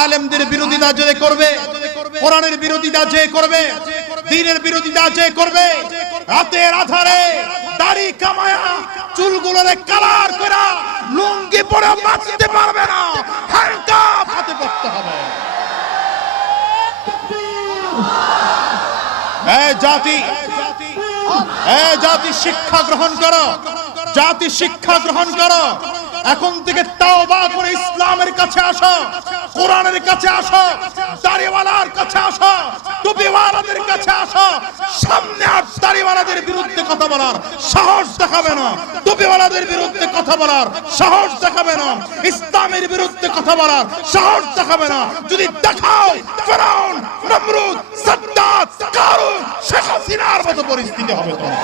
আলেমদের বিরোধিতা যে করবে, কোরআনের বিরোধিতা যে করবে, দ্বীনের বিরোধিতা যে করবে, রাতের আধারে দাড়ি কামায়া চুলগুলোরে কালার করা লুঙ্গি পরে বাঁচতে পারবে না, হ্যান্ডকাফ হাতে পড়তে হবে। জাতি শিক্ষা গ্রহণ করো, জাতি শিক্ষা গ্রহণ করো। এখন থেকে তাওবা করে ইসলামের কাছে আসো, কোরআনের কাছে আসো, দাড়িওয়ালার কাছে আসো, টুপিওয়ালাদের কাছে আসো। সামনে আর দাড়িওয়ালাদের বিরুদ্ধে কথা বলার সাহস দেখাবে না, টুপিওয়ালাদের বিরুদ্ধে কথা বলার সাহস দেখাবে না, ইসলামের বিরুদ্ধে কথা বলার সাহস দেখাবে না। যদি দেখাও ফেরাউন, নমরুদ, সাদ্দাত, কারুন, শেখ হাসিনার মতো পরিস্থিতি হবে তোমার।